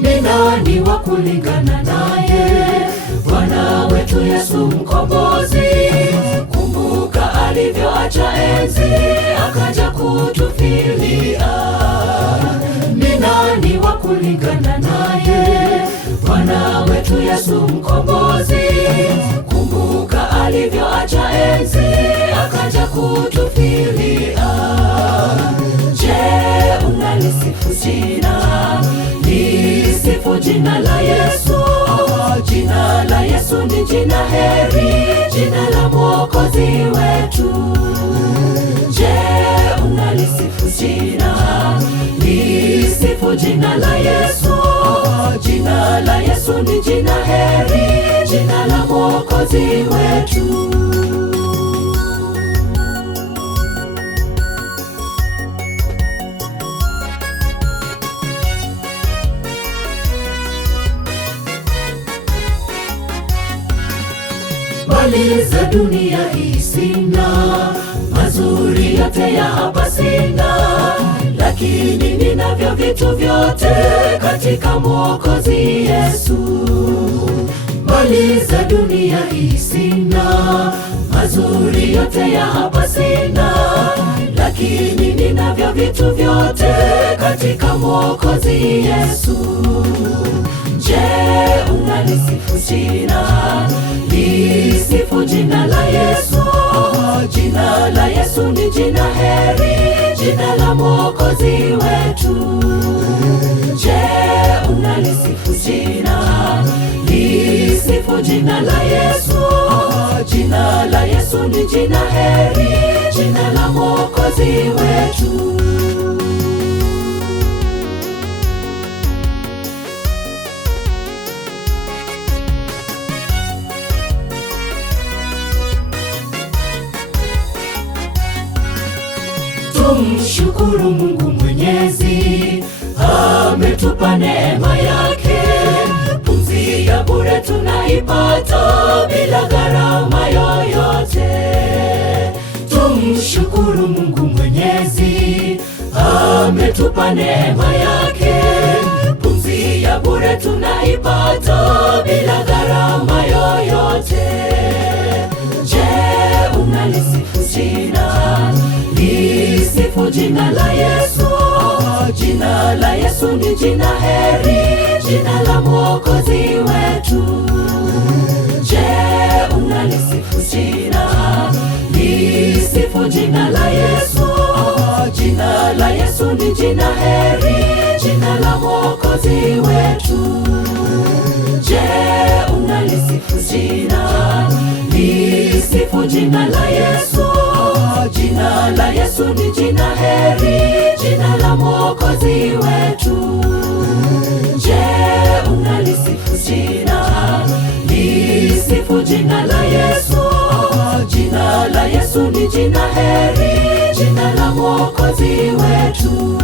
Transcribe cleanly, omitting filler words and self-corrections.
Ni nani wa kulingana naye? Bwana wetu Yesu mkombozi. Kumbuka alivyoacha enzi akaja kutufilia. Ni nani wa kulingana naye? Bwana wetu Yesu mkombozi. Kumbuka alivyoacha enzi akaja kutufilia. Je, unalisifu jina? Lisifu jina la Yesu. Jina la Yesu ni jina heri, jina la Mwokozi wetu. Je, unalisifu jina? Lisifu jina la Yesu. Jina la Yesu ni jina heri, jina la Mwokozi wetu. Mali za dunia hii sina, mazuri yote ya hapa sina, lakini ninavyo vitu vyote katika Mwokozi Yesu. Mali za dunia hii sina, mazuri yote ya hapa sina, lakini ninavyo vitu vyote katika Mwokozi Yesu. Je, unalisifu jina? Lisifu jina la Yesu. Jina la Yesu ni jina heri, jina la Mwokozi wetu. Je, unalisifu jina? Lisifu jina la Yesu. Jina la Yesu ni jina heri, jina la Mwokozi wetu. Tumshukuru Mungu Mwenyezi, ametupa neema yake. Pumzi ya bure tunaipata bila gharama yoyote. Tumshukuru Mungu Mwenyezi, ametupa neema yake. Pumzi ya bure tunaipata bila gharama yoyote. Je, unalisifu jina? Lisifu jina la Yesu. Jina la Yesu ni jina heri, jina la Mwokozi wetu. Je, unalisifu jina? Lisifu jina la Yesu. Jina la Yesu ni jina heri, jina la Mwokozi wetu. Je, unalisifu jina? Lisifu jina la Yesu. Jina la Yesu ni jina heri, jina la Mwokozi wetu. Je, unalisifu jina? Lisifu jina la Yesu. Jina la Yesu ni jina heri, jina la Mwokozi wetu.